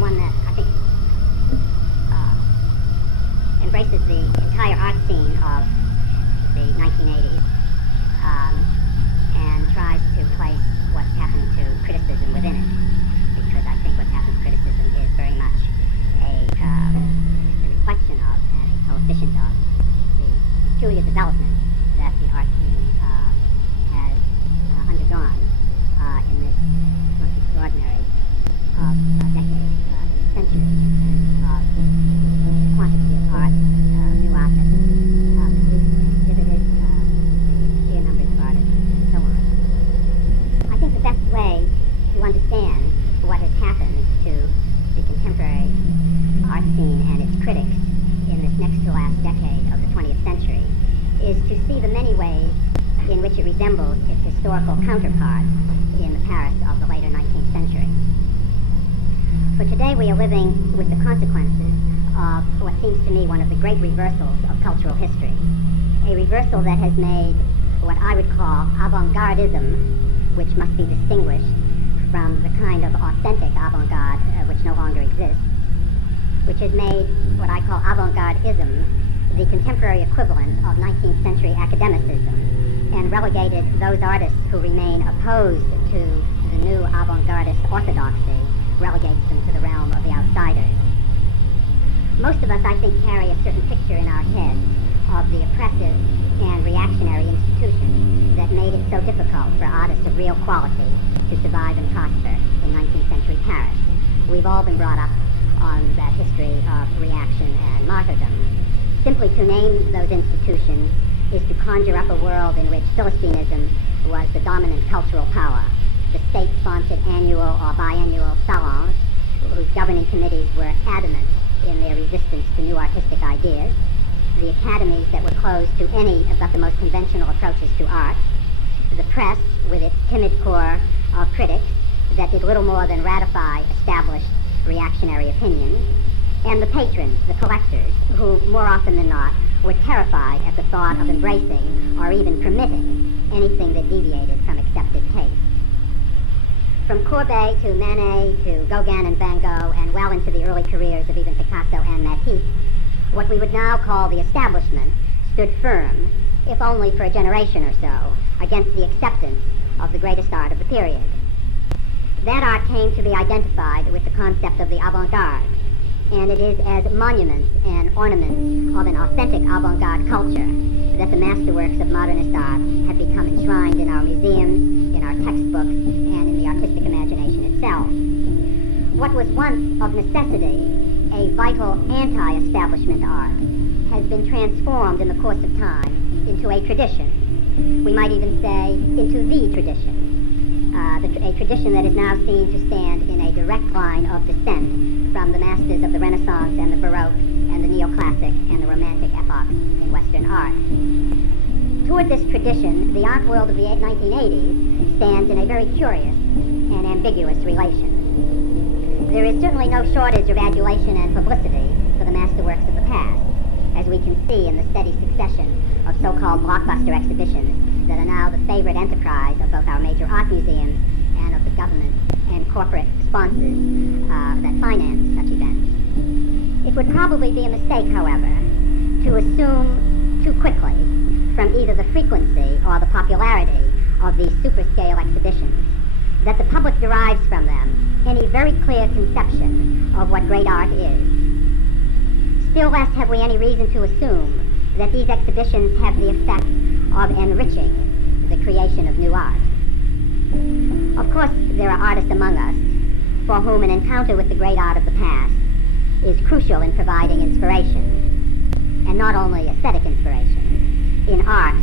one that I think embraces the entire art scene of the 1980s and tries to place what's happened to criticism within it, because I think what's happened to criticism is very much a reflection of and a coefficient of the peculiar development that the art scene has undergone in this most extraordinary of decades, centuries, of quantity of art, new art that's produced and exhibited, the sheer numbers of artists, and so on. I think the best way to understand what has happened to the contemporary art scene and its critics in this next to last decade of the 20th century is to see the many ways in which it resembles its historical counterpart in the Paris of the later 19th century. For today we are living with the consequences of what seems to me one of the great reversals of cultural history, a reversal that has made what I would call avant-gardism, which must be distinguished from the kind of authentic avant-garde which no longer exists, which has made what I call avant-gardism the contemporary equivalent of 19th century academicism, and relegated those artists who remain opposed to the new avant-gardist orthodoxy, relegates them to the realm of the outsiders. Most of us, I think, carry a certain picture in our heads of the oppressive and reactionary institutions that made it so difficult for artists of real quality to survive and prosper in 19th century Paris. We've all been brought up on that history of reaction and martyrdom. Simply to name those institutions is to conjure up a world in which Philistinism was the dominant cultural power. The state-sponsored annual or biannual salons, whose governing committees were adamant in their resistance to new artistic ideas, the academies that were closed to any but the most conventional approaches to art, the press with its timid core of critics that did little more than ratify established reactionary opinions, and the patrons, the collectors, who more often than not were terrified at the thought of embracing or even permitting anything that deviated from accepted taste. From Courbet to Manet to Gauguin and Van Gogh, and well into the early careers of even Picasso and Matisse, what we would now call the establishment stood firm, if only for a generation or so, against the acceptance of the greatest art of the period. That art came to be identified with the concept of the avant-garde, and it is as monuments and ornaments of an authentic avant-garde culture that the masterworks of modernist art have become enshrined in our museums, in our textbooks, and in the artistic imagination itself. What was once of necessity a vital anti-establishment art has been transformed in the course of time into a tradition. We might even say into the tradition. A tradition that is now seen to stand in a direct line of descent from the masters of the Renaissance and the Baroque and the Neoclassic and the Romantic epochs in Western art. Toward this tradition, the art world of the 1980s stands in a very curious and ambiguous relation. There is certainly no shortage of adulation and publicity for the masterworks of the past, as we can see in the steady succession of so-called blockbuster exhibitions that are now the favorite enterprise of both our major art museums and of the government and corporate sponsors that finance such events. It would probably be a mistake, however, to assume too quickly from either the frequency or the popularity of these super-scale exhibitions that the public derives from them any very clear conception of what great art is. Still less have we any reason to assume that these exhibitions have the effect of enriching the creation of new art. Of course, there are artists among us for whom an encounter with the great art of the past is crucial in providing inspiration, and not only aesthetic inspiration. In art,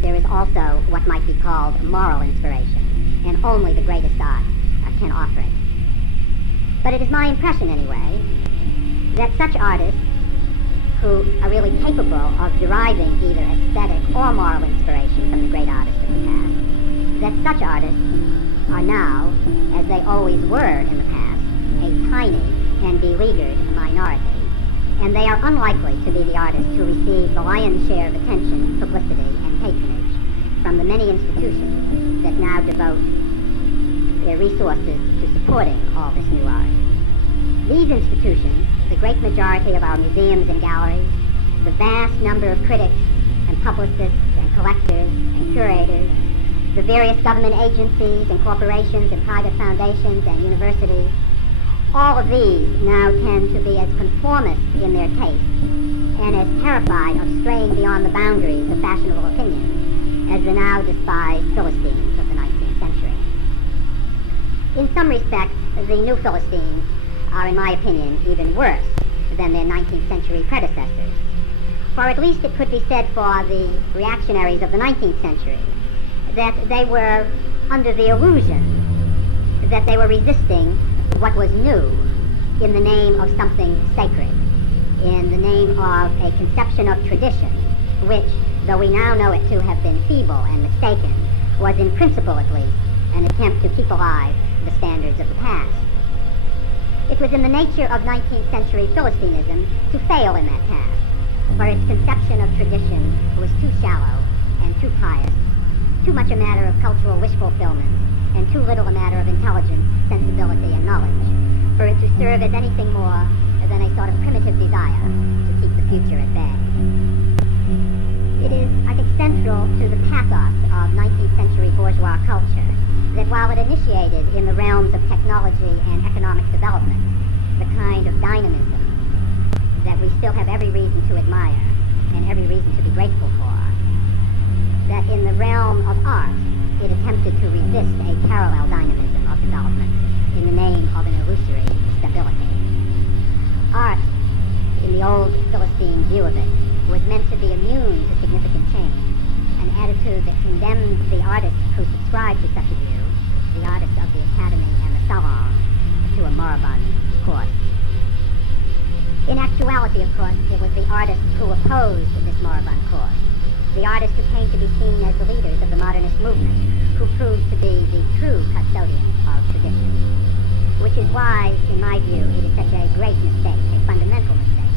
there is also what might be called moral inspiration, and only the greatest art can offer it. But it is my impression, anyway, that such artists who are really capable of deriving either aesthetic or moral inspiration from the great artists of the past, that such artists are now, as they always were in the past, a tiny and beleaguered minority. And they are unlikely to be the artists who receive the lion's share of attention, publicity, and patronage from the many institutions that now devote their resources to supporting all this new art. These institutions, the great majority of our museums and galleries, the vast number of critics and publicists and collectors and curators, the various government agencies and corporations and private foundations and universities, all of these now tend to be as conformist in their tastes and as terrified of straying beyond the boundaries of fashionable opinion as the now despised Philistines of the 19th century. In some respects, the new Philistines are, in my opinion, even worse than their 19th century predecessors. For at least it could be said for the reactionaries of the 19th century that they were under the illusion that they were resisting what was new in the name of something sacred, in the name of a conception of tradition, which, though we now know it to have been feeble and mistaken, was in principle at least an attempt to keep alive the standards of the past. It was in the nature of 19th century Philistinism to fail in that task, for its conception of tradition was too shallow and too pious, too much a matter of cultural wish fulfillment, and too little a matter of intelligence, sensibility, and knowledge, for it to serve as anything more than a sort of primitive desire to keep the future at bay. It is, I think, central to the pathos of 19th century bourgeois culture that while it initiated in the realms of technology and economic development the kind of dynamism that we still have every reason to admire and every reason to be grateful for, that in the realm of art it attempted to resist a parallel dynamism of development in the name of an illusory stability. Art, in the old Philistine view of it, was meant to be immune to significant change, an attitude that condemned the artists who subscribed to such a view, the artists of the academy and the salon, to a moribund course. In actuality, of course, it was the artists who opposed this moribund course, the artists who came to be seen as the leaders of the modernist movement, who proved to be the true custodians of tradition. Which is why, in my view, it is such a great mistake, a fundamental mistake,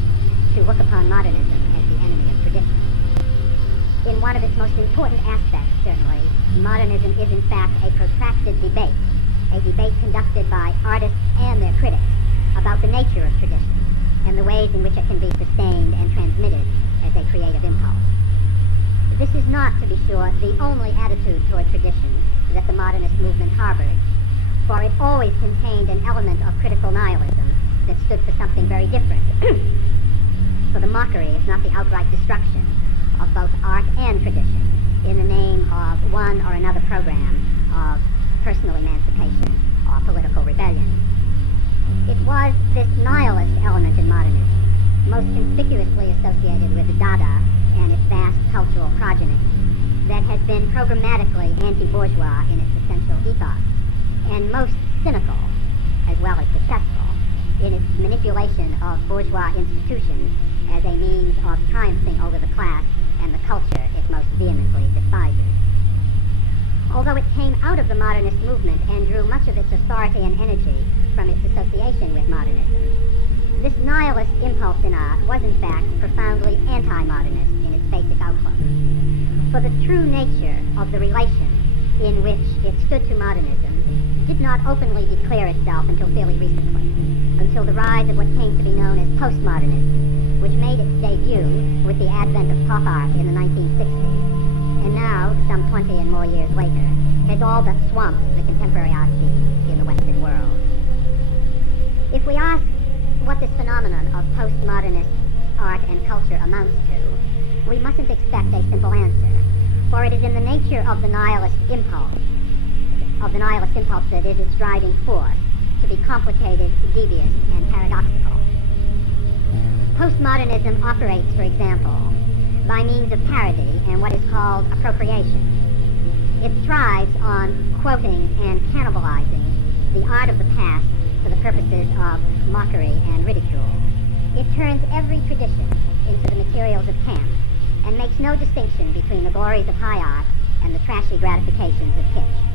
to look upon modernism as the enemy of tradition. In one of its most important aspects, certainly, modernism is in fact a protracted debate, a debate conducted by artists and their critics about the nature of tradition and the ways in which it can be sustained and transmitted as a creative impulse. This is not, to be sure, the only attitude toward tradition that the modernist movement harbored, for it always contained an element of critical nihilism that stood for something very different, for the mockery, if not the outright destruction, of both art and tradition in the name of one or another program of personal emancipation or political rebellion. It was this nihilist element in modernism, most conspicuously associated with Dada and its vast cultural progeny, that has been programmatically anti-bourgeois in its essential ethos, and most cynical, as well as successful, in its manipulation of bourgeois institutions as a means of triumphing over the class and the culture it most vehemently despises. Although it came out of the modernist movement and drew much of its authority and energy from its association with modernism, this nihilist impulse in art was in fact profoundly anti-modernist in its basic outlook. For the true nature of the relation in which it stood to modernism did not openly declare itself until fairly recently, until the rise of what came to be known as postmodernism, which made its debut with the advent of pop art in the 1960s, and now, some 20 and more years later, has all but swamped the contemporary art scene in the Western world. If we ask what this phenomenon of postmodernist art and culture amounts to, we mustn't expect a simple answer, for it is in the nature of the nihilist impulse that is its driving force, to be complicated, devious, and paradoxical. Postmodernism operates, for example, by means of parody and what is called appropriation. It thrives on quoting and cannibalizing the art of the past for the purposes of mockery and ridicule. It turns every tradition into the materials of camp and makes no distinction between the glories of high art and the trashy gratifications of kitsch.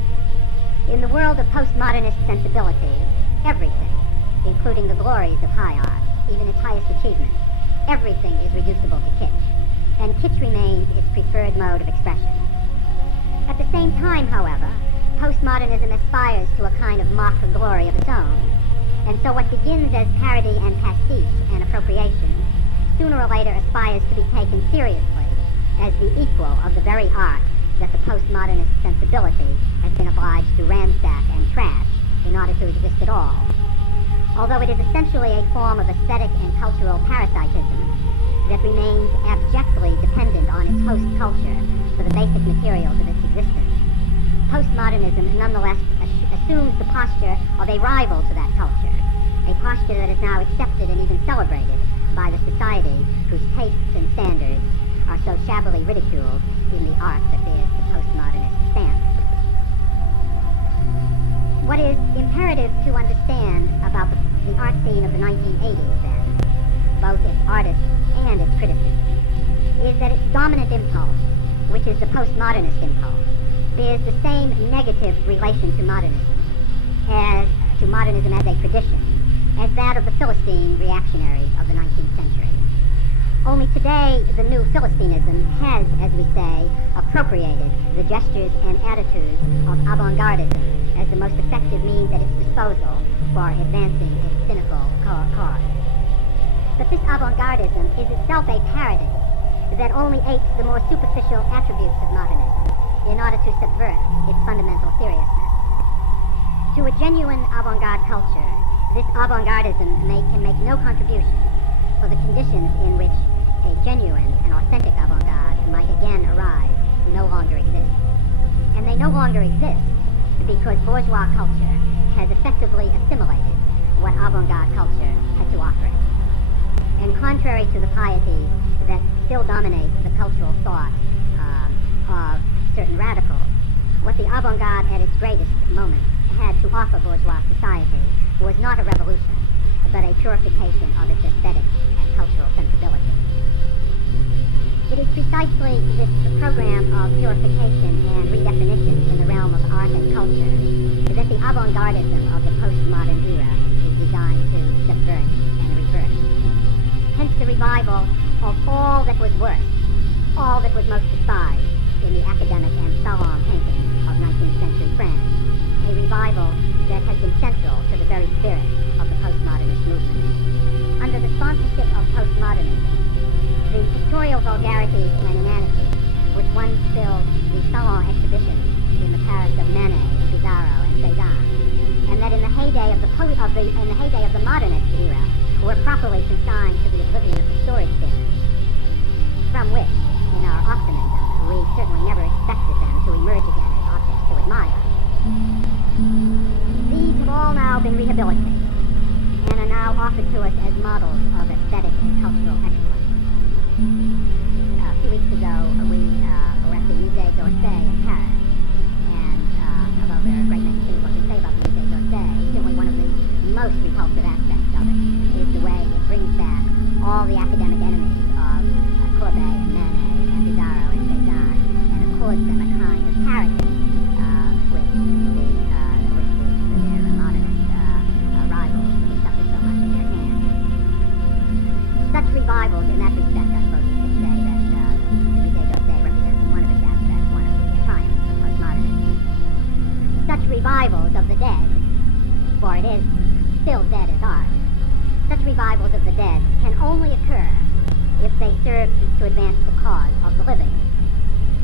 In the world of postmodernist sensibility, everything, including the glories of high art, even its highest achievements, everything is reducible to kitsch, and kitsch remains its preferred mode of expression. At the same time, however, postmodernism aspires to a kind of mock glory of its own. And so what begins as parody and pastiche and appropriation sooner or later aspires to be taken seriously as the equal of the very art that the postmodernist sensibility has been obliged to ransack and trash in order to exist at all. Although it is essentially a form of aesthetic and cultural parasitism that remains abjectly dependent on its host culture for the basic materials of its existence, postmodernism nonetheless assumes the posture of a rival to that culture, a posture that is now accepted and even celebrated by the society whose tastes and standards are so shabbily ridiculed in the art that bears the postmodernist stamp. What is imperative to understand about the art scene of the 1980s, then, both its artists and its criticism, is that its dominant impulse, which is the postmodernist impulse, bears the same negative relation to modernism as a tradition as that of the Philistine reactionaries of the 19th century. Only today, the new Philistinism has, as we say, appropriated the gestures and attitudes of avant-gardism as the most effective means at its disposal for advancing its cynical cause. But this avant-gardism is itself a parody that only apes the more superficial attributes of modernism in order to subvert its fundamental seriousness. To a genuine avant-garde culture, this avant-gardism can make no contribution, for the conditions in which a genuine and authentic avant-garde might again arise no longer exist. And they no longer exist because bourgeois culture has effectively assimilated what avant-garde culture had to offer it. And contrary to the piety that still dominates the cultural thought of certain radicals, what the avant-garde at its greatest moment had to offer bourgeois society was not a revolution, but a purification of its aesthetic and cultural sensibility. It is precisely this program of purification and redefinition in the realm of art and culture that the avant-gardism of the postmodern era is designed to subvert and reverse. Hence the revival of all that was worst, all that was most despised in the academic and salon painting of 19th century France, a revival that has been central to the very spirit of the postmodernist movement. Under the sponsorship of postmodernism, the pictorial vulgarities and inanities which once filled the salon exhibitions in the Paris of Manet, Pissarro, and Cézanne, and that in the heyday of the modernist era were properly consigned to the oblivion of the storage bins, from which, in our optimism, we certainly never expected them to emerge again as objects to admire. These have all now been rehabilitated and are now offered to us as models of aesthetic and cultural excellence. A few weeks ago, we were at the Musée d'Orsay in Paris, and although there are a great many things one can say about the Musée d'Orsay, certainly one of the most repulsive aspects of it is the way it brings back all the academic enemies of Courbet and Manet and Pissarro and Cézanne, and accords them a kind of parity with their modernist rivals who suffered so much in their hands. Such revivals, in that respect, I suppose we could say that the Musée d'Orsay represents in one of its aspects one of the triumphs of postmodernism. Such revivals of the dead, for it is still dead as art, such revivals of the dead can only occur if they serve to advance the cause of the living.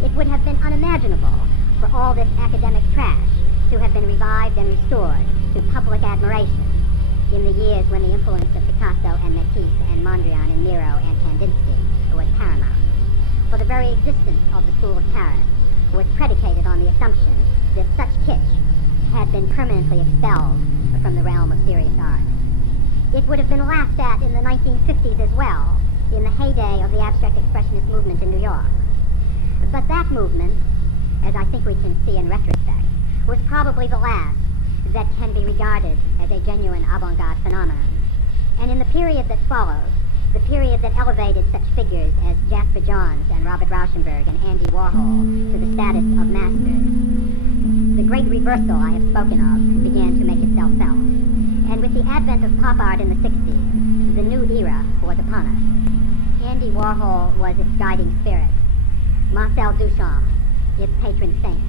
It would have been unimaginable for all this academic trash to have been revived and restored to public admiration in the years when the influence of Picasso and Matisse and Mondrian and Miro and Kandinsky was paramount. For the very existence of the School of Paris was predicated on the assumption that such kitsch had been permanently expelled from the realm of serious art. It would have been laughed at in the 1950s as well, in the heyday of the abstract expressionist movement in New York. But that movement, as I think we can see in retrospect, was probably the last that can be regarded as a genuine avant-garde phenomenon. And in the period that followed, the period that elevated such figures as Jasper Johns and Robert Rauschenberg and Andy Warhol to the status of masters, the great reversal I have spoken of began to make itself felt. And with the advent of pop art in the 60s, the new era was upon us. Andy Warhol was its guiding spirit, Marcel Duchamp its patron saint,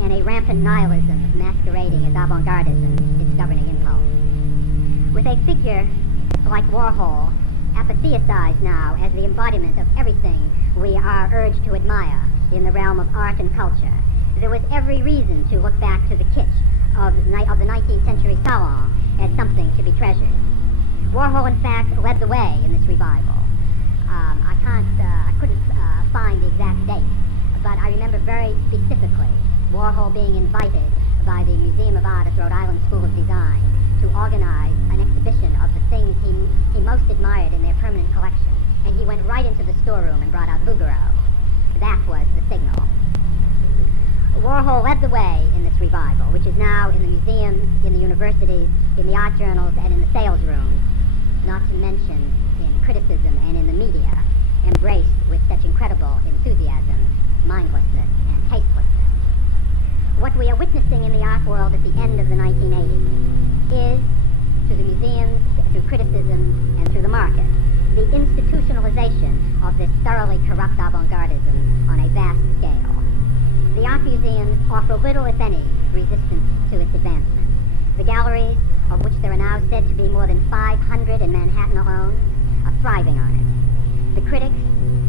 and a rampant nihilism masquerading as avant-gardism its governing impulse. With a figure like Warhol, apotheosized now as the embodiment of everything we are urged to admire in the realm of art and culture, there was every reason to look back to the kitsch of the 19th century salon as something to be treasured. Warhol, in fact, led the way in this revival. I couldn't find the exact date, but I remember very specifically Warhol being invited by the Museum of Art at Rhode Island School of Design to organize an exhibition of the things he most admired in their permanent collection, and he went right into the storeroom and brought out Bouguereau. That was the signal. Warhol led the way in this revival, which is now in the museums, in the universities, in the art journals, and in the sales rooms, not to mention in criticism and in the media, embraced with such incredible enthusiasm, mindlessness, and tastelessness. What we are witnessing in the art world at the end of the 1980s is, through the museums, through criticism, and through the market, the institutionalization of this thoroughly corrupt avant-gardism on a vast scale. The art museums offer little, if any, resistance to its advancement. The galleries, of which there are now said to be more than 500 in Manhattan alone, are thriving on it. The critics,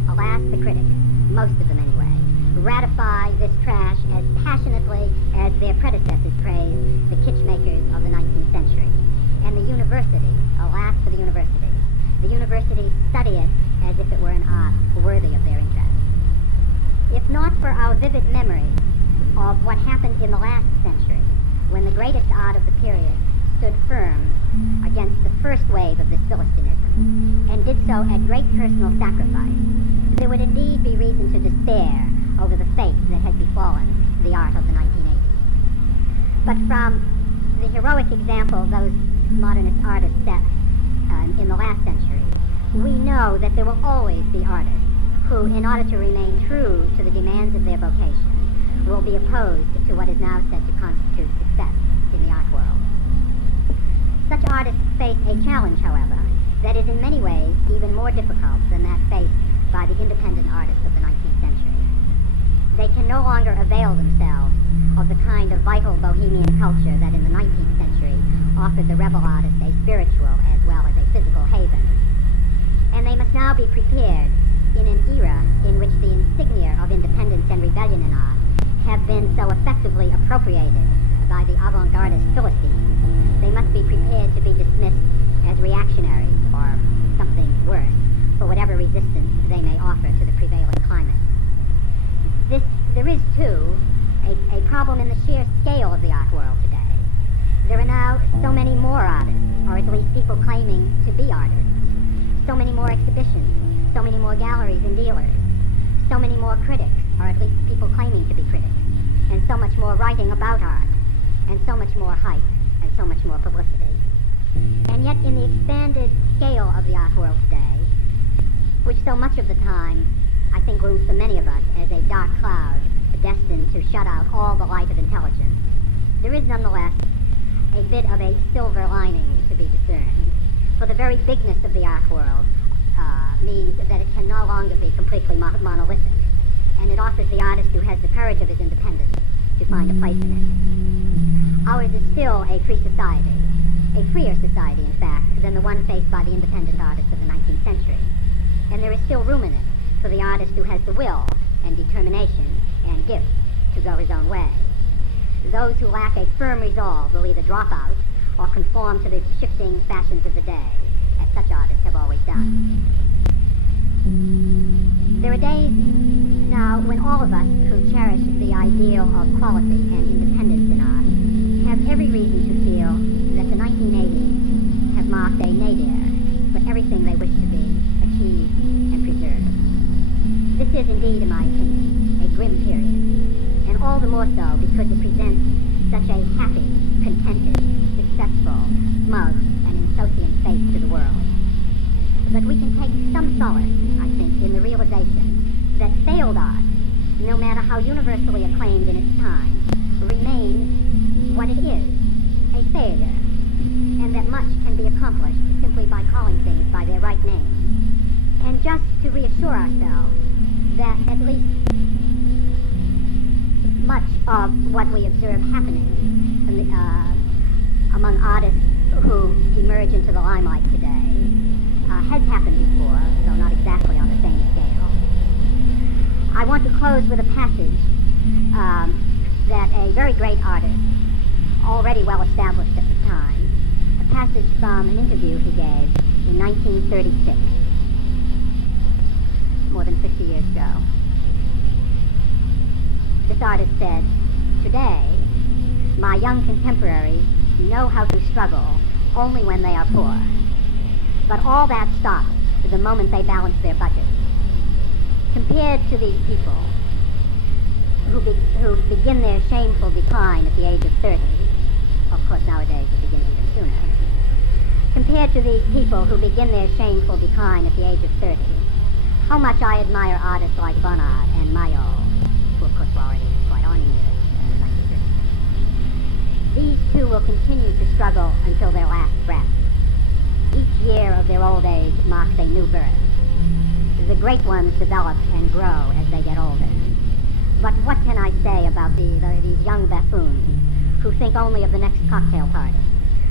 alas, the critics, most of them anyway, ratify this trash as passionately as their predecessors praised the kitsch makers of the 19th century. And the universities, alas for the universities study it as if it were an art worthy of their interest. If not for our vivid memory of what happened in the last century, when the greatest art of the period stood firm against the first wave of this Philistinism, and did so at great personal sacrifice, there would indeed be reason to despair over the fate that had befallen the art of the 1980s. But from the heroic example those modernist artists set in the last century, we know that there will always be artists who, in order to remain true to the demands of their vocation, will be opposed to what is now said to constitute success in the art world. Such artists face a challenge, however, that is in many ways even more difficult than that faced by the independent artists of the 19th century. They can no longer avail themselves of the kind of vital bohemian culture that in the 19th century offered the rebel artist a spiritual as well as a physical haven. And they must now be prepared in an era in which the insignia of independence and rebellion in art have been so effectively appropriated by the avant-gardist Philistines. They must be prepared to be dismissed as reactionaries or something worse for whatever resistance they may offer to the prevailing climate. There is, too, a problem in the sheer scale of the art world today. There are now so many more artists, or at least people claiming to be artists, so many more exhibitions, so many more galleries and dealers, so many more critics, or at least people claiming to be critics, and so much more writing about art, and so much more hype, and so much more publicity. And yet in the expanded scale of the art world today, which so much of the time I think looms for many of us as a dark cloud destined to shut out all the light of intelligence, there is nonetheless a bit of a silver lining to be discerned. For the very bigness of the art world means that it can no longer be completely monolithic, and it offers the artist who has the courage of his independence to find a place in it. Ours is still a free society, a freer society, in fact, than the one faced by the independent artists of the 19th century. And there is still room in it for the artist who has the will and determination and gift to go his own way. Those who lack a firm resolve will either drop out or conform to the shifting fashions of the day, as such artists have always done. There are days now when all of us who cherish the ideal of quality and independence in art have every reason to feel that the 1980s have marked a nadir for everything they wish to be achieved and preserved. This is indeed, in my opinion, a grim period, and all the more so because it presents such a happy, contented, successful, smug, and insouciant face to the world. But we can take some solace, I think, in the realization that failed art, no matter how universally acclaimed in its time, remains what it is, a failure, and that much can be accomplished simply by calling things by their right name. And just to reassure ourselves that at least much of what we observe happening among artists who emerge into the limelight today has happened before, though not exactly on the same scale. I want to close with a passage that a very great artist, already well established at the time, a passage from an interview he gave in 1936, more than 50 years ago. This artist said, "Today, my young contemporaries know how to struggle only when they are poor. But all that stops the moment they balance their budget. Compared to these people who begin their shameful decline at the age of 30, of course nowadays it begins even sooner, compared to these people who begin their shameful decline at the age of 30, how much I admire artists like Bonnard and Mayo, who of course were already quite on in years, 1936. These two will continue to struggle until their last breath. Each year of their old age marks a new birth. The great ones develop and grow as they get older. But what can I say about these young buffoons who think only of the next cocktail party,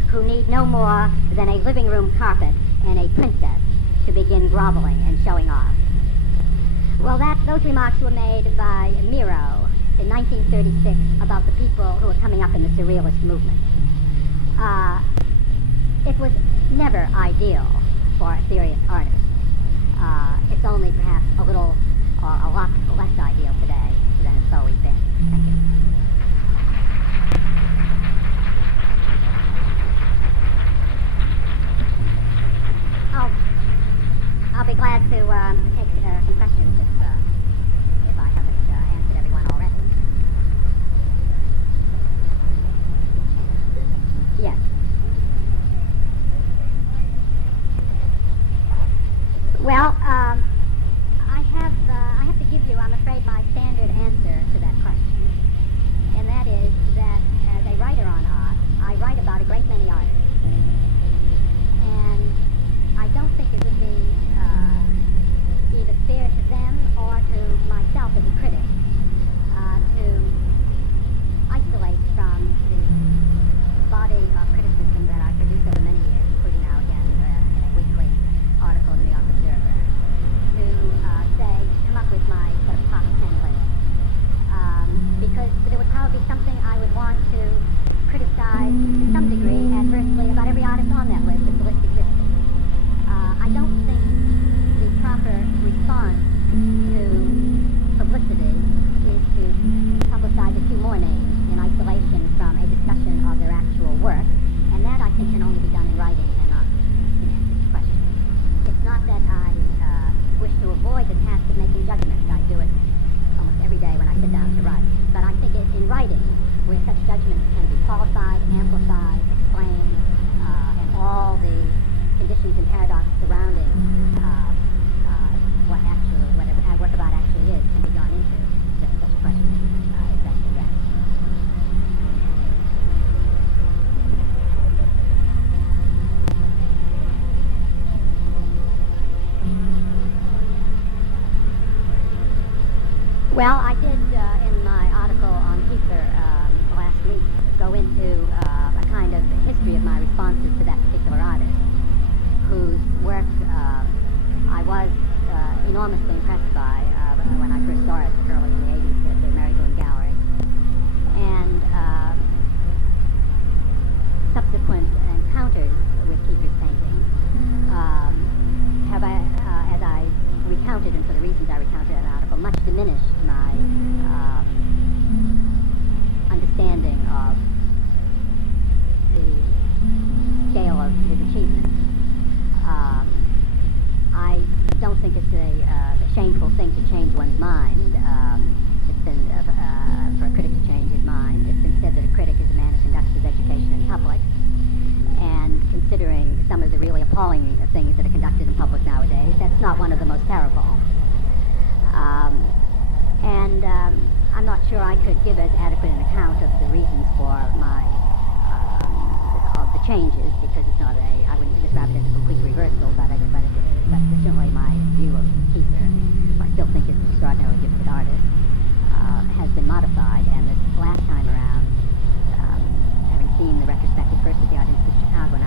who need no more than a living room carpet and a princess to begin groveling and showing off? Well, those remarks were made by Miro in 1936 about the people who were coming up in the Surrealist movement. It was never ideal for a serious artist. It's only perhaps a little or a lot less ideal today than it's always been. Thank you. I'll be glad to take some questions if I haven't answered everyone already. Yes. Well, I have to give you, I'm afraid, my standard answer to that question. And that is that as a writer on art, I write about a great many artists. And I don't think it would be either fair to them or to myself as a critic to isolate from the body of criticism that I produce over many years, including now again in a weekly article in the New York Observer, to say, come up with my sort of top 10 list. Because there would probably be something I would want to criticize to some degree adversely about every artist on that list if the list existed. I don't think the proper response to publicity is to publicize a few more names in isolation from a discussion of their actual work, and that I think can only be done in writing and not in answers to questions. It's not that I wish to avoid the task of making judgments. I do it almost every day when I sit down to write. But I think in writing, where such judgments can be qualified, amplified, explained, and all the conditions and paradoxes surrounding what actually, whatever work of art actually is, can be gone into just such a question is best addressed. Well, I did in my article on Kiefer last week go into a kind of history of my responses to that particular artist, whose work I was enormously impressed by when I first saw it early in the 80s at the Mary Boone Gallery. And subsequent encounters with Kiefer's paintings have, as I recounted, and for the reasons I recounted in the article, much diminished my understanding of the scale of his achievements. I don't think it's a shameful thing to change one's mind. It's been for a critic to change his mind. It's been said that a critic is a man who conducts his education in public. And considering some of the really appalling things that are conducted in public nowadays, that's not one of the most terrible. I'm not sure I could give as adequate an account of the reasons for my of the changes, because it's not I wouldn't describe it as a complete reversal, but certainly my view of Kiefer, who I still think is an extraordinarily gifted artist, has been modified. And this last time around, having seen the retrospective first at the Art Institute of Chicago and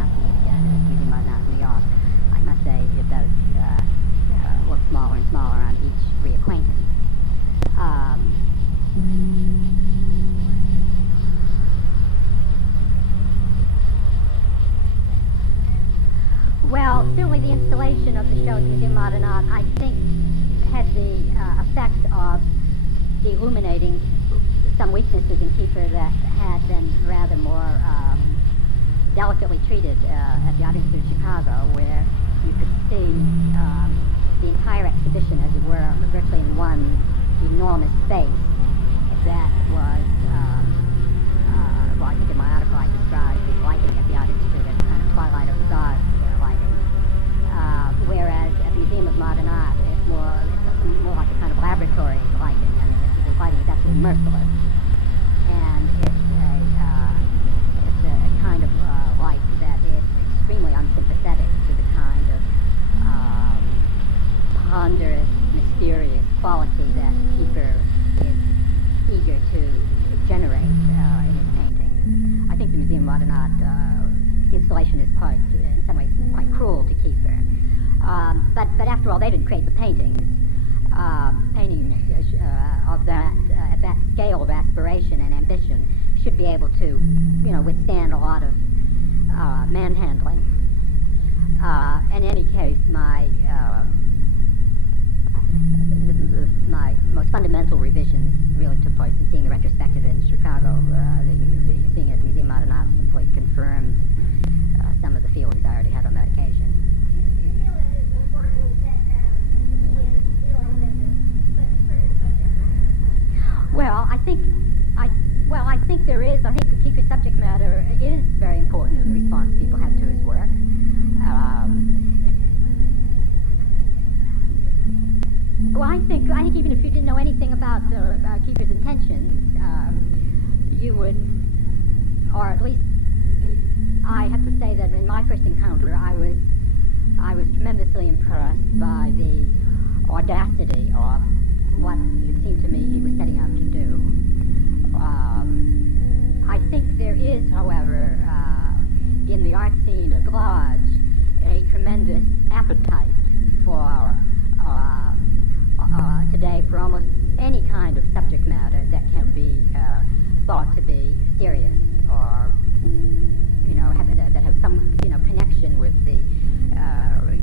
creation of the show at the Museum of Modern Art, I think, had the effect of illuminating some weaknesses in Kiefer that had been rather more delicately treated at the Art Institute of Chicago, where you could see the entire exhibition, as it were, virtually in one enormous space that was, well, I think in my article I described the lighting at the Art Institute as kind of Twilight of the Gods lighting, whereas at the Museum of Modern Art it's more like a kind of laboratory lighting. I mean, the lighting is absolutely merciless, and it's a kind of light that is extremely unsympathetic to the kind of ponderous, mysterious quality that Kiefer is eager to generate in his painting. I think the Museum of Modern Art installation is quite, in some ways, quite cruel to Kiefer. But after all, they didn't create the paintings. Painting of that at that scale of aspiration and ambition should be able to, withstand a lot of manhandling. In any case, my most fundamental revisions really took place in seeing the retrospective in Chicago. Seeing it at the Museum of Modern Art simply confirmed some of the feelings I already had on that occasion. Well, I think there is. I think the Kiefer's subject matter is very important in the response people have to his work. Well, I think even if you didn't know anything about Kiefer's intentions, you would, or at least I have to say that in my first encounter, I was tremendously impressed by the audacity of what it seemed to me he was setting out to do. I think there is, however, in the art scene at large, a tremendous appetite for today for almost any kind of subject matter that can be thought to be serious or that have some connection with the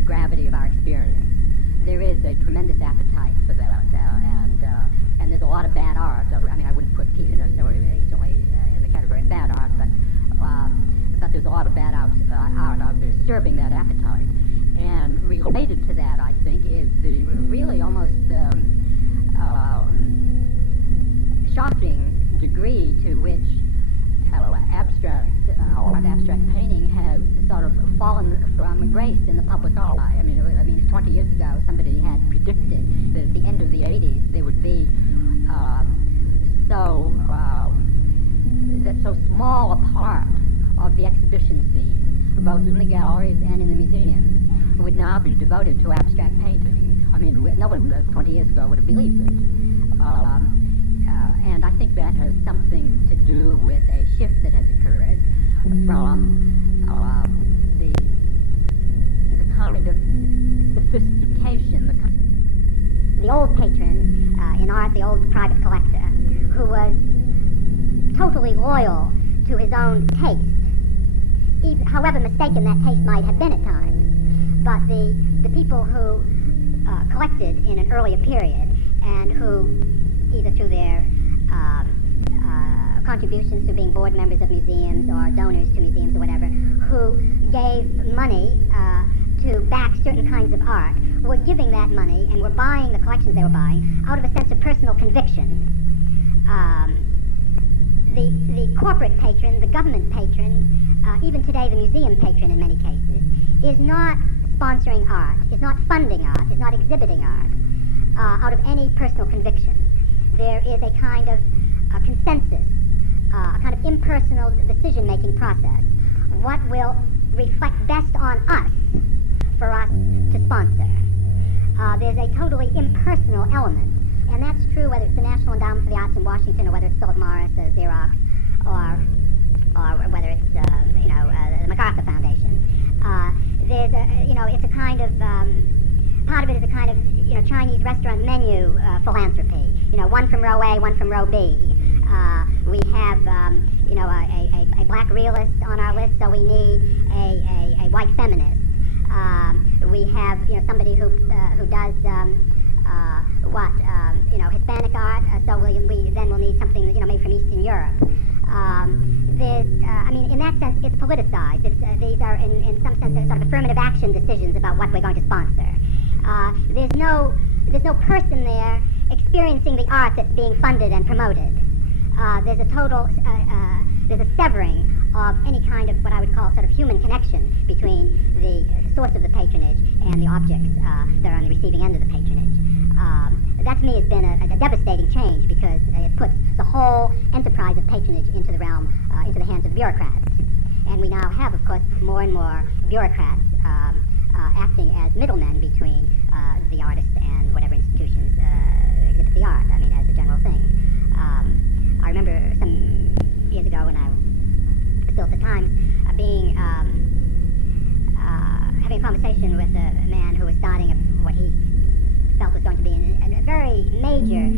gravity of our experience. There is a tremendous appetite for that, and there's a lot of bad art. I mean, I wouldn't put Kiefer necessarily in the category of bad art, but there's a lot of bad art disturbing that appetite. And related to that, I think, is the really almost shocking degree to which abstract painting has sort of fallen from grace in the public eye. I mean, 20 years ago, somebody had predicted that at the end of the 80s there would be so small a part of the exhibition scene, both in the galleries and in the museums, would now be devoted to abstract painting. I mean, no one 20 years ago would have believed it. And I think that has something to do with a shift that has occurred from the kind of sophistication, the old patron in art, the old private collector, who was totally loyal to his own taste, even, however mistaken that taste might have been at times. But the people who collected in an earlier period and who, either through their contributions to being board members of museums or donors to museums or whatever, who gave money to back certain kinds of art, were giving that money and were buying the collections they were buying out of a sense of personal conviction. The corporate patron, the government patron, even today the museum patron in many cases, is not sponsoring art, is not funding art, is not exhibiting art out of any personal conviction. There is a kind of consensus, a kind of impersonal decision-making process. What will reflect best on us for us to sponsor? There's a totally impersonal element, and that's true whether it's the National Endowment for the Arts in Washington or whether it's Philip Morris or Xerox or whether it's the MacArthur Foundation. There's it's a kind of part of it is a kind of Chinese restaurant menu philanthropy. One from row A, one from row B. We have a black realist on our list, so we need a white feminist. We have somebody who does Hispanic art. So we then will need something maybe from Eastern Europe. In that sense, it's politicized. These are in some sense sort of affirmative action decisions about what we're going to sponsor. There's no person there experiencing the art that's being funded and promoted. There's a severing of any kind of what I would call sort of human connection between the source of the patronage and the objects that are on the receiving end of the patronage. That to me has been a devastating change because it puts the whole enterprise of patronage into the realm, into the hands of bureaucrats. And we now have, of course, more and more bureaucrats acting as middlemen between the artist and whatever institutions exhibit the art, as a general thing. I remember some years ago when I was still at the Times being having a conversation with a man who was starting what he felt was going to be a very major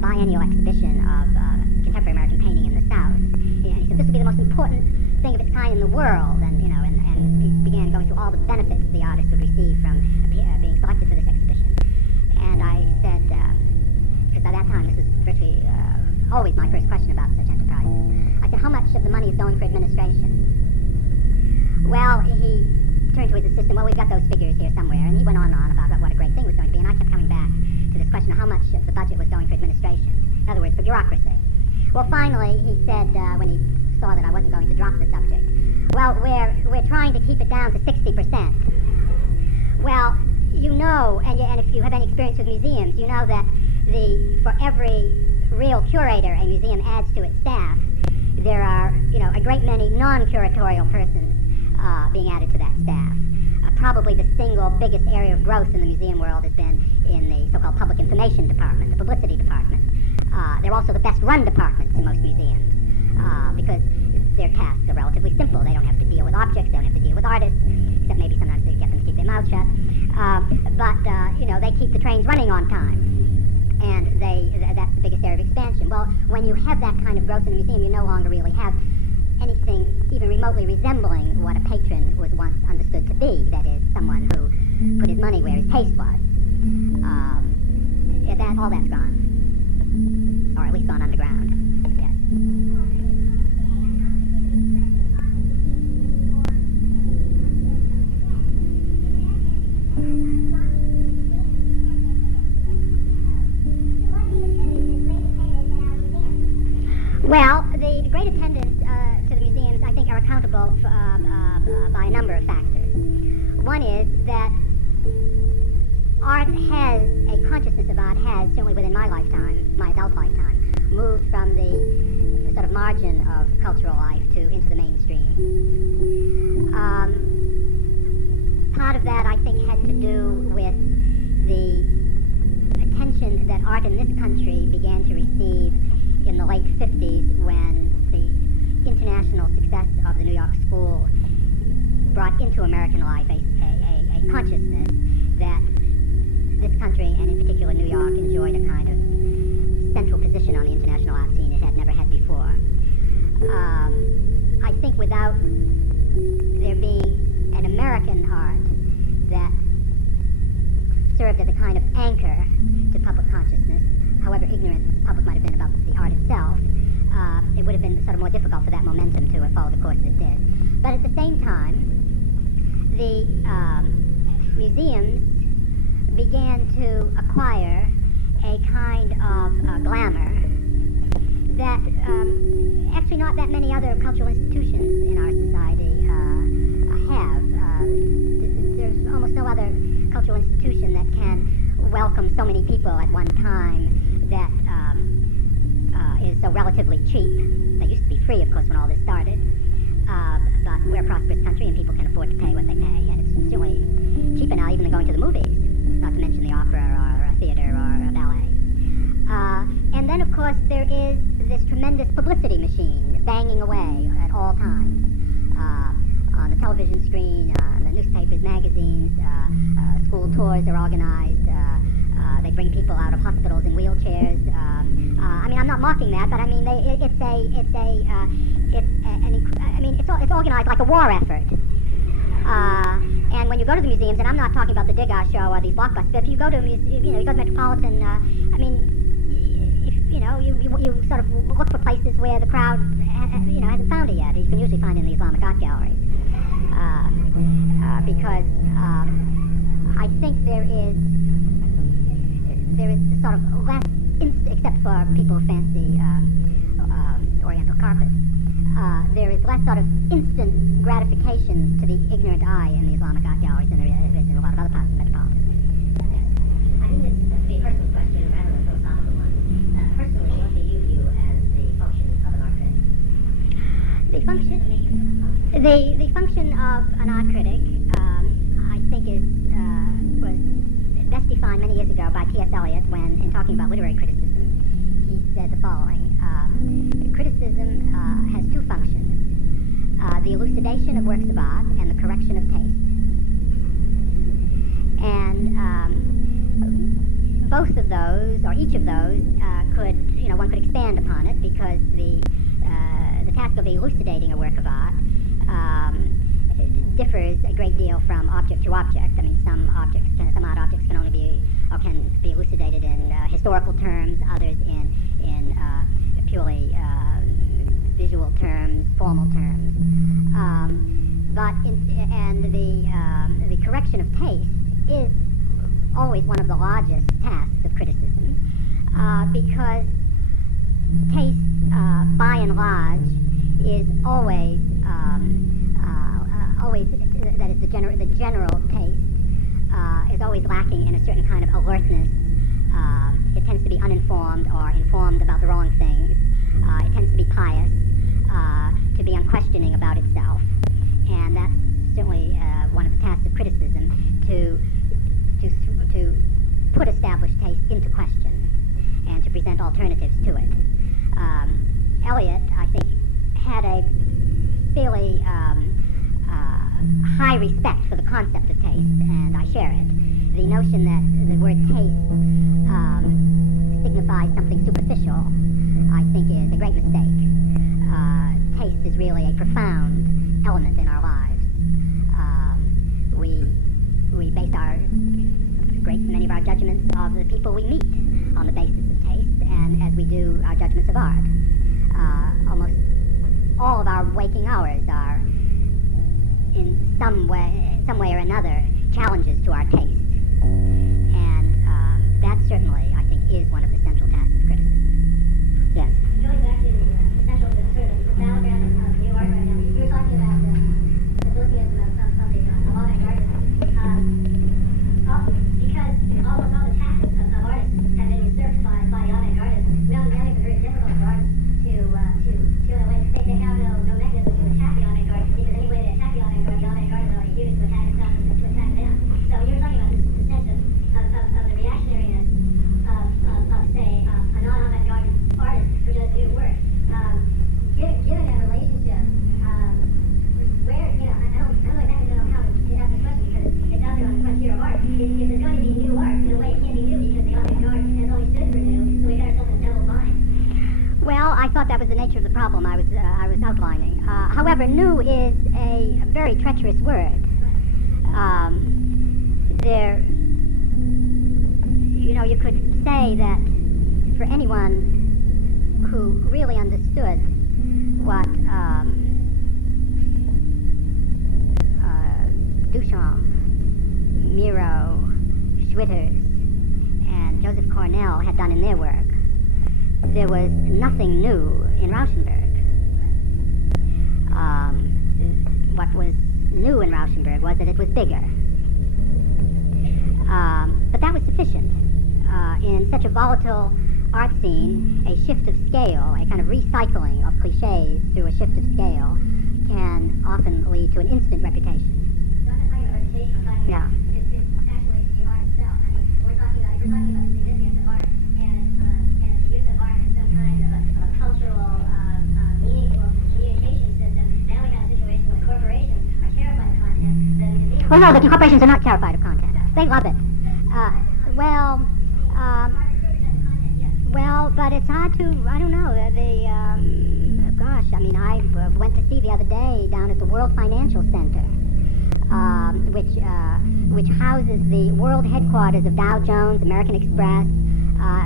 biennial exhibition of contemporary American painting in the South. He said this would be the most important thing of its kind in the world, and he began going through all the benefits the artist would receive from being selected for this exhibition. And I said, because by that time this was virtually always my first question about such enterprises, I said, how much of the money is going for administration? Well, he turned to his assistant, well, we've got those figures here somewhere, and he went on and on about what a great thing it was going to be, and I kept coming back to this question of how much of the budget was going for administration. In other words, for bureaucracy. Well, finally, he said, when he saw that I wasn't going to drop the subject, well, we're trying to keep it down to 60%. Well, and if you have any experience with museums, you know that for every real curator a museum adds to its staff, there are, a great many non-curatorial persons being added to that staff. Probably the single biggest area of growth in the museum world has been in the so-called public information department, the publicity department. They're also the best-run departments in most museums because their tasks are relatively simple. They don't have to deal with objects, they don't have to deal with artists, except maybe sometimes they get them to keep their mouths shut. They keep the trains running on time. And that's the biggest area of expansion. Well, when you have that kind of growth in the museum, you no longer really have anything even remotely resembling what a patron was once understood to be. That is, someone who put his money where his taste was. All that's gone. Or at least gone underground. Yes. Well, the great attendance to the museums, I think, are accountable by a number of factors. One is that consciousness of art has, certainly within my lifetime, my adult lifetime, moved from the sort of margin of cultural life into the mainstream. Part of that, I think, had to do with the attention that art in this country began to receive in the late 50s when the international success of the New York School brought into American life a consciousness that this country, and in particular New York, enjoyed a kind of central position on the international art scene it had never had before. I think without there being an American art that served as a kind of anchor to public consciousness, however ignorant the public might have been about the art itself, it would have been sort of more difficult for that momentum to have followed the course that it did. But at the same time, the museums began to acquire a kind of glamour that actually not that many other cultural institutions in our society have. There's almost no other cultural institution that can welcome so many people at one time that is so relatively cheap. They used to be free, of course, when all this started. But we're a prosperous country and people can afford to pay what they pay, and it's certainly cheaper now even than going to the movies, not to mention the opera or a theater or a ballet. And then, of course, there is this tremendous publicity machine banging away at all times. On the television screen, the newspapers, magazines, school tours are organized. They bring people out of hospitals in wheelchairs. I'm not mocking that, but it's organized like a war effort. And when you go to the museums, and I'm not talking about the Degas show or these blockbusters, but if you go to a museum, you go to Metropolitan, I mean, if, you sort of look for places where the crowd, hasn't found it yet. You can usually find it in the Islamic art galleries. Because I think there is sort of less, except for people who fancy Oriental carpets, there is less sort of instant gratification to the ignorant eye in the Islamic art galleries than there is in a lot of other parts of the Metropolitan. I think this must be a personal question rather than a philosophical one. Personally, what do you view as the function of an art critic? The function of an art critic, I think, was best defined many years ago by T.S. Eliot when, in talking about literary criticism, he said the following: criticism has two functions: the elucidation of works of art and the correction of taste. And both of those, or each of those, one could expand upon it, because the task of elucidating a work of art differs a great deal from object to object. I mean, some art objects can only be, or can be elucidated in historical terms, others in purely visual terms, formal terms. The correction of taste is always one of the largest tasks of criticism, because taste, by and large, is always that is the general taste is always lacking in a certain kind of alertness. It tends to be uninformed or informed about the wrong things. It tends to be pious, to be unquestioning about itself, and that's certainly one of the tasks of criticism, to put established taste into question and to present alternatives to it. Eliot, I think, had a fairly high respect for the concept of taste, and I share it. The notion that the word taste signifies something superficial, I think, is a great mistake. Taste is really a profound element in our lives. We base many of our judgments of the people we meet on the basis of taste, and as we do our judgments of art. Almost all of our waking hours are, in some way or another, challenges to our taste. And that certainly, I think, is one of the central tasks of criticism. Yes? Going back to the central, sort of the battleground of new art right now, you were talking about the Dostoevsky of avant-garde artists. Because all the tasks of artists have been usurped by the avant-gardists, we don't make it very difficult for artists to they have no mechanism to attack the avant-garde, because any way they attack the avant-garde is already used to attack itself, to attack them. So you're talking about the sense of the reactionariness of say, a non-avant-garde artist who does new work. Given that relationship, where, I don't exactly know how to ask this question, because it's out there on the frontier of art. If there's going to be new art, in a way it can't be new, because the avant-garde has always stood for new, so we got ourselves in a double bind. Well, I thought that was the nature of the problem I was outlining. However, new is a very treacherous word. You could say that for anyone who really understood what Duchamp, Miro, Schwitters, and Joseph Cornell had done in their work, there was nothing new in Rauschenberg. What was new in Rauschenberg was that it was bigger. But that was sufficient. In such a volatile art scene, a shift of scale, a kind of recycling of cliches through a shift of scale, can often lead to an instant reputation. So I'm not talking about reputation, I'm talking about it's actually the art itself. I mean, if we're talking about the significance of art and the use of art as some kind of a cultural, meaningful communication system, now we have a situation where corporations are terrified of content. Well, no, the corporations are not terrified of content. They love it. But it's hard to, I don't know, gosh, I mean, I went to see the other day down at the World Financial Center which houses the world headquarters of Dow Jones, American Express.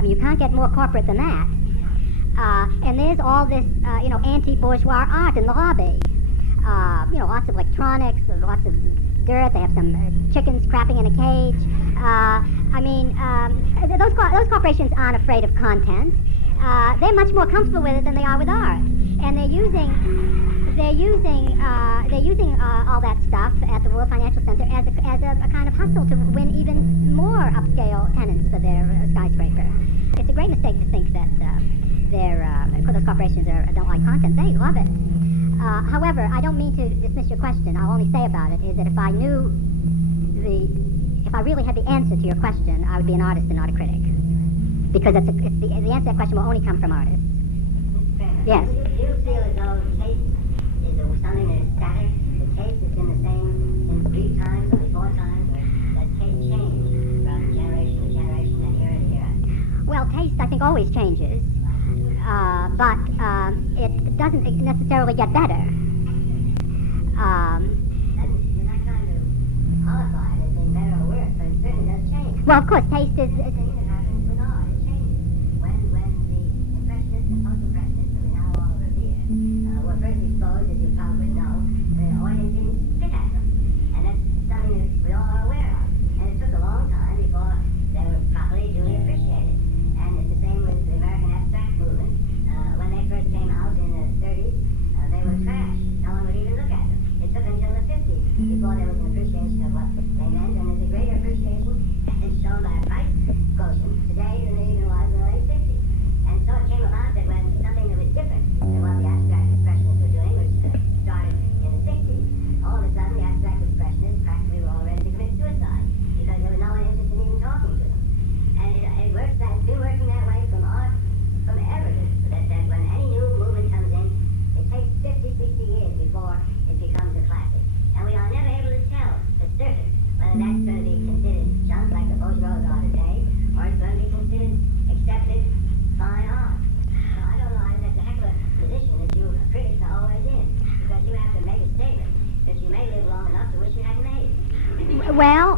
You can't get more corporate than that. And there's all this, anti-bourgeois art in the lobby. Lots of electronics, lots of dirt. They have some chickens crapping in a cage. Those corporations aren't afraid of content. They're much more comfortable with it than they are with art, and they're using all that stuff at the World Financial Center as a kind of hustle to win even more upscale tenants for their skyscraper. It's a great mistake to think that those corporations don't like content. They love it. However, I don't mean to dismiss your question. I'll only say about it is that if I really had the answer to your question, I would be an artist and not a critic. Because the answer to that question will only come from artists. Yes. Do you feel as though taste is something that is static? The taste has been the same since Greek times or before times? Or does taste change from generation to generation and era to era? Well, taste, I think, always changes. But it doesn't necessarily get better. You're not trying to qualify it as being better or worse, but it certainly does change. Well, of course, taste is... The thing that happens with art, it changes. When the Impressionists and Post-Impressionists, that we now all revere, were first exposed, as you probably know, the audience didn't spit at them. And that's something that we all are aware of. And it took a long time before they were properly, duly appreciated. And it's the same with the American abstract movement. When they first came out in the 30s, they were trash. No one would even look at them. It took until the 50s before there was an appreciation of what they meant, and there's a greater appreciation is shown by a price quotient today than there even was in the late 50s. And so it came about that when something that was different than what the abstract expressionists were doing, which started in the 60s, all of a sudden the abstract expressionists practically were all ready to commit suicide because there was no one interested in even talking to them. And it works that, it's been working that way from art, from ever. That when any new movement comes in, it takes 50, 60 years before it becomes a classic. And we are never able to tell for certain whether that's going to be considered junk like the bourgeois are today, or it's going to be considered accepted fine art. So I don't know, that's a heck of a position that you critics are always in, because you have to make a statement that you may live long enough to wish you hadn't made. Well,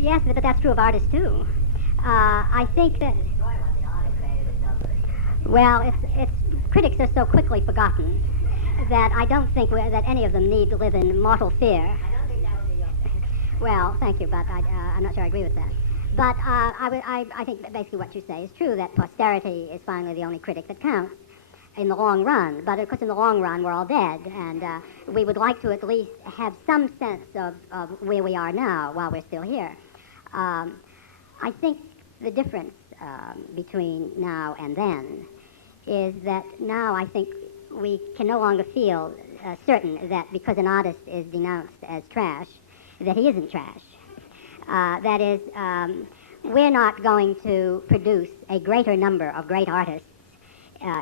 yes, but that's true of artists, too. I think that... Destroy what the artist created with no good. Well, critics are so quickly forgotten that I don't think that any of them need to live in mortal fear. I don't think that would be your thing. Well, thank you, but I'm not sure I agree with that. But I think that basically what you say is true, that posterity is finally the only critic that counts in the long run. But of course, in the long run, we're all dead, and we would like to at least have some sense of where we are now while we're still here. I think the difference between now and then is that now I think we can no longer feel certain that because an artist is denounced as trash, that he isn't trash. That is, we're not going to produce a greater number of great artists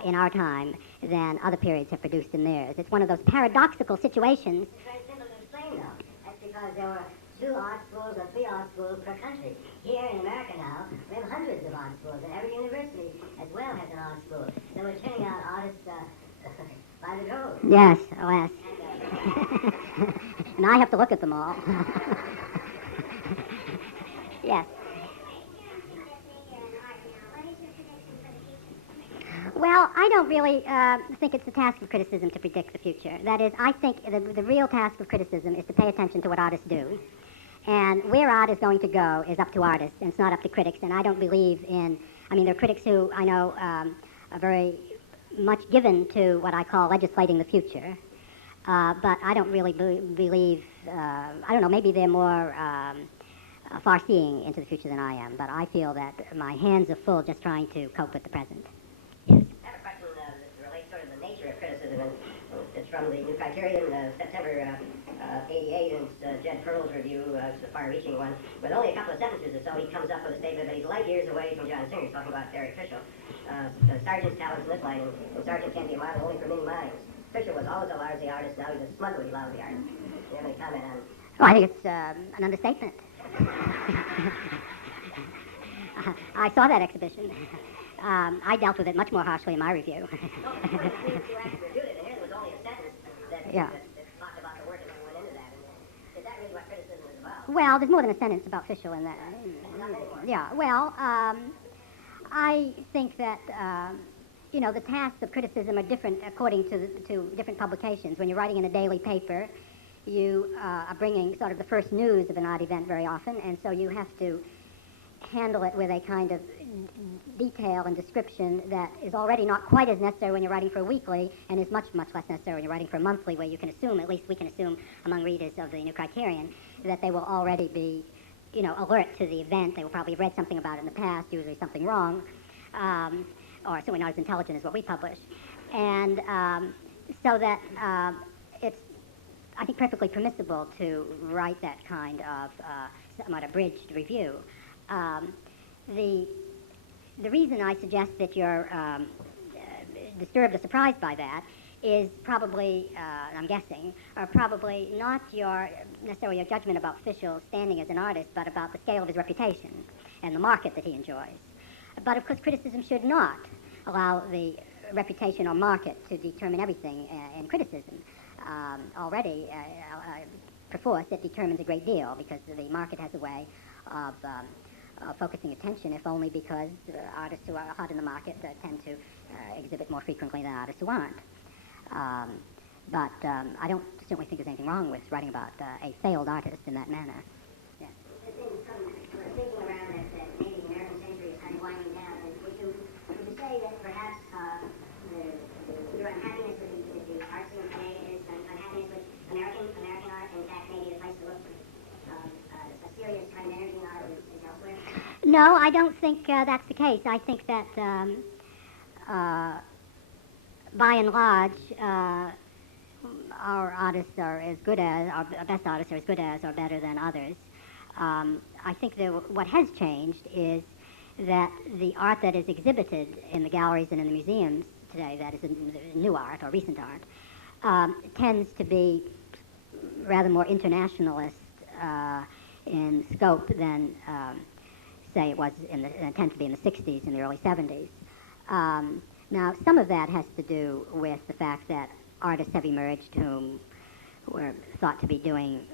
in our time than other periods have produced in theirs. It's one of those paradoxical situations. It's very simple to explain, though. That's because there were 2 art schools or 3 art schools per country. Here in America now, we have hundreds of art schools, and every university as well has an art school. So we're turning out artists by the droves. Yes, alas. And I have to look at them all. Yes. Well, I don't really think it's the task of criticism to predict the future. That is, I think the real task of criticism is to pay attention to what artists do. And where art is going to go is up to artists, and it's not up to critics. And I don't believe in, there are critics who I know are very much given to what I call legislating the future. But I don't really believe, I don't know, maybe they're more far-seeing into the future than I am. But I feel that my hands are full just trying to cope with the present. Yes. I have a question that relates sort of the nature of criticism, and it's from the New Criterion, September 88, and it's Jed Pearl's review. It's a far-reaching one. With only a couple of sentences or so, he comes up with a statement that he's light years away from John Singer. He's talking about Derek Fisher. Sargent's talents in this line, and Sargent can't be admired only for many minds. Fisher was always a lousy artist, now he's a smugly lousy artist. Do you have any comment on it? Oh, I think it's an understatement. I saw that exhibition. I dealt with it much more harshly in my review. You actually reviewed it, and here there was only a sentence that talked about the work and then went into that. And is that really Well, there's more than a sentence about Fischel in that. Yeah, well, I think that, the tasks of criticism are different according to different publications. When you're writing in a daily paper, you are bringing sort of the first news of an art event very often, and so you have to handle it with a kind of detail and description that is already not quite as necessary when you're writing for a weekly, and is much, much less necessary when you're writing for a monthly, where you can assume, at least we can assume among readers of the New Criterion, that they will already be, alert to the event. They will probably have read something about it in the past, usually something wrong, or certainly not as intelligent as what we publish. And so that it's, I think, perfectly permissible to write that kind of somewhat abridged review. The reason I suggest that you're disturbed or surprised by that is probably, I'm guessing, probably not necessarily your judgment about Fischel's standing as an artist, but about the scale of his reputation and the market that he enjoys. But of course, criticism should not allow the reputation or market to determine everything in criticism. Already, perforce, it determines a great deal, because the market has a way of focusing attention, if only because artists who are hot in the market tend to exhibit more frequently than artists who aren't. But I don't certainly think there's anything wrong with writing about a failed artist in that manner. Yeah. There's been some thinking around that maybe the American century is kind of winding down. And would you say that perhaps your unhappiness with the art scene today is an unhappiness with American art, and in fact maybe the place to look for a serious kind of energy in art is elsewhere? No, I don't think that's the case. I think that by and large, our artists are as good as, our best artists are as good as or better than others. I think that what has changed is that the art that is exhibited in the galleries and in the museums today, that is new art or recent art, tends to be rather more internationalist in scope than, say, it was tends to be in the 60s and the early 70s. Now, some of that has to do with the fact that artists have emerged whom were thought to be doing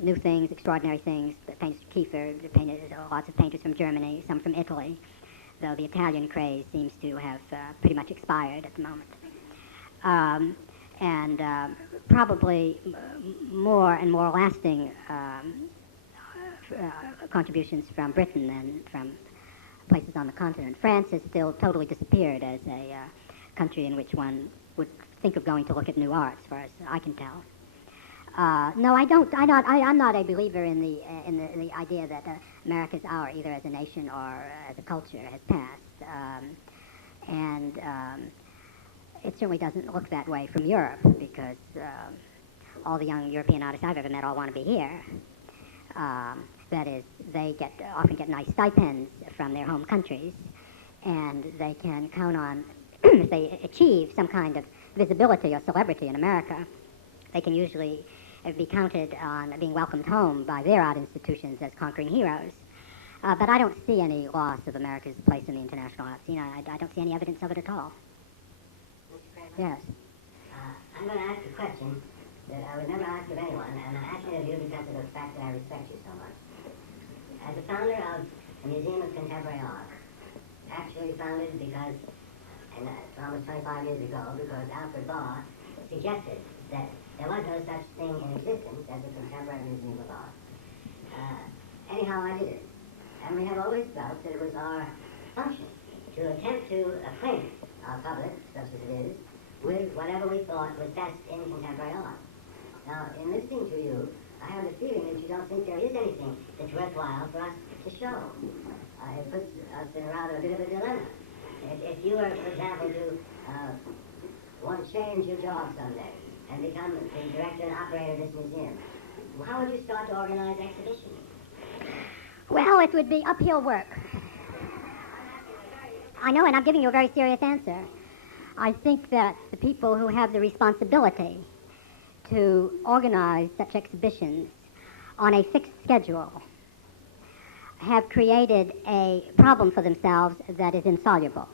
new things, extraordinary things. Painters, Kiefer painted lots of painters from Germany, some from Italy, though the Italian craze seems to have pretty much expired at the moment. And probably more and more lasting contributions from Britain than from places on the continent. France has still totally disappeared as a country in which one would think of going to look at new art, as far as I can tell. No, I don't. I'm not a believer in the idea that America's hour, either as a nation or as a culture, has passed. And it certainly doesn't look that way from Europe, because all the young European artists I've ever met all want to be here. That is, they often get nice stipends from their home countries, and they can count on, if they achieve some kind of visibility or celebrity in America, they can usually be counted on being welcomed home by their art institutions as conquering heroes. But I don't see any loss of America's place in the international art scene. I don't see any evidence of it at all. Yes. I'm going to ask a question that I would never ask of anyone, and I'm asking of you because of the fact that I respect you so much. As the founder of the Museum of Contemporary Art, actually founded because, and that's almost 25 years ago, because Alfred Barr suggested that there was no such thing in existence as a contemporary museum of art. Anyhow, I did it. And we have always felt that it was our function to attempt to acquaint our public, such as it is, with whatever we thought was best in contemporary art. Now, in listening to you, I have the feeling that you don't think there is anything that's worthwhile for us to show. It puts us in rather a bit of a dilemma. If you were, for example, to want to change your job someday and become the director and operator of this museum, how would you start to organize exhibitions? Well, it would be uphill work. I know, and I'm giving you a very serious answer. I think that the people who have the responsibility to organize such exhibitions on a fixed schedule have created a problem for themselves that is insoluble.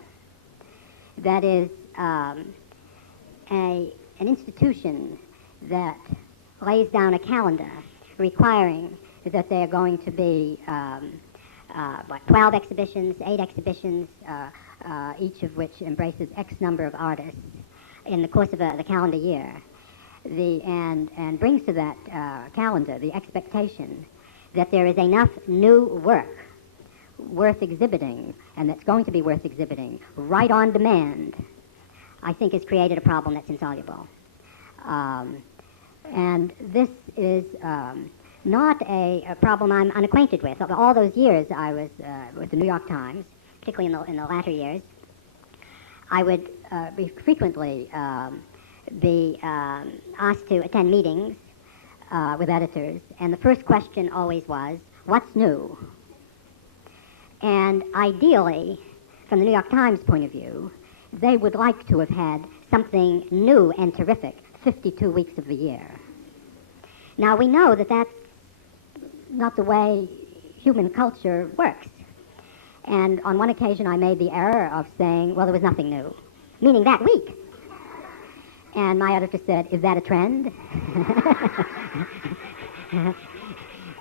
That is, an institution that lays down a calendar requiring that there are going to be 12 exhibitions, 8 exhibitions, each of which embraces X number of artists in the course of the calendar year, and brings to that calendar the expectation that there is enough new work worth exhibiting, and that's going to be worth exhibiting, right on demand, I think has created a problem that's insoluble. And this is not a problem I'm unacquainted with. Of all those years I was with the New York Times, particularly in the latter years, I would frequently be asked to attend meetings with editors, and the first question always was, what's new? And ideally, from the New York Times point of view, they would like to have had something new and terrific 52 weeks of the year. Now, we know that that's not the way human culture works. And on one occasion, I made the error of saying, well, there was nothing new, meaning that week. And my editor said, is that a trend?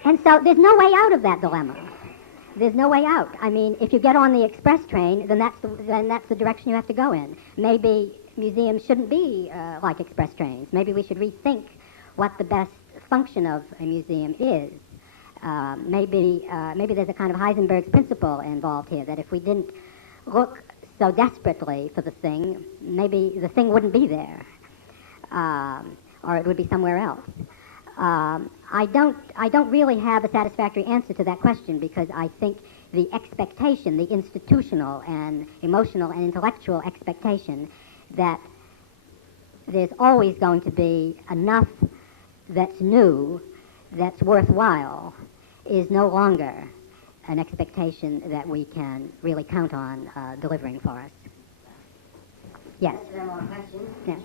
And so there's no way out of that dilemma. There's no way out. I mean, if you get on the express train, then that's the direction you have to go in. Maybe museums shouldn't be like express trains. Maybe we should rethink what the best function of a museum is. Maybe there's a kind of Heisenberg's principle involved here, that if we didn't look so desperately for the thing, maybe the thing wouldn't be there, or it would be somewhere else. I don't really have a satisfactory answer to that question, because I think the expectation, the institutional and emotional and intellectual expectation that there's always going to be enough that's new, that's worthwhile, is no longer an expectation that we can really count on delivering for us. Yes? Is there more questions? Yeah.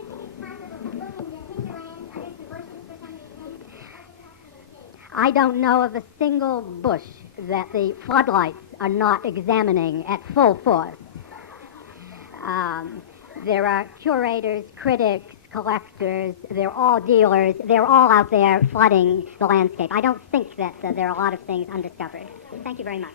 I don't know of a single bush that the floodlights are not examining at full force. There are curators, critics, collectors, they're all dealers, they're all out there flooding the landscape. I don't think that there are a lot of things undiscovered. Thank you very much.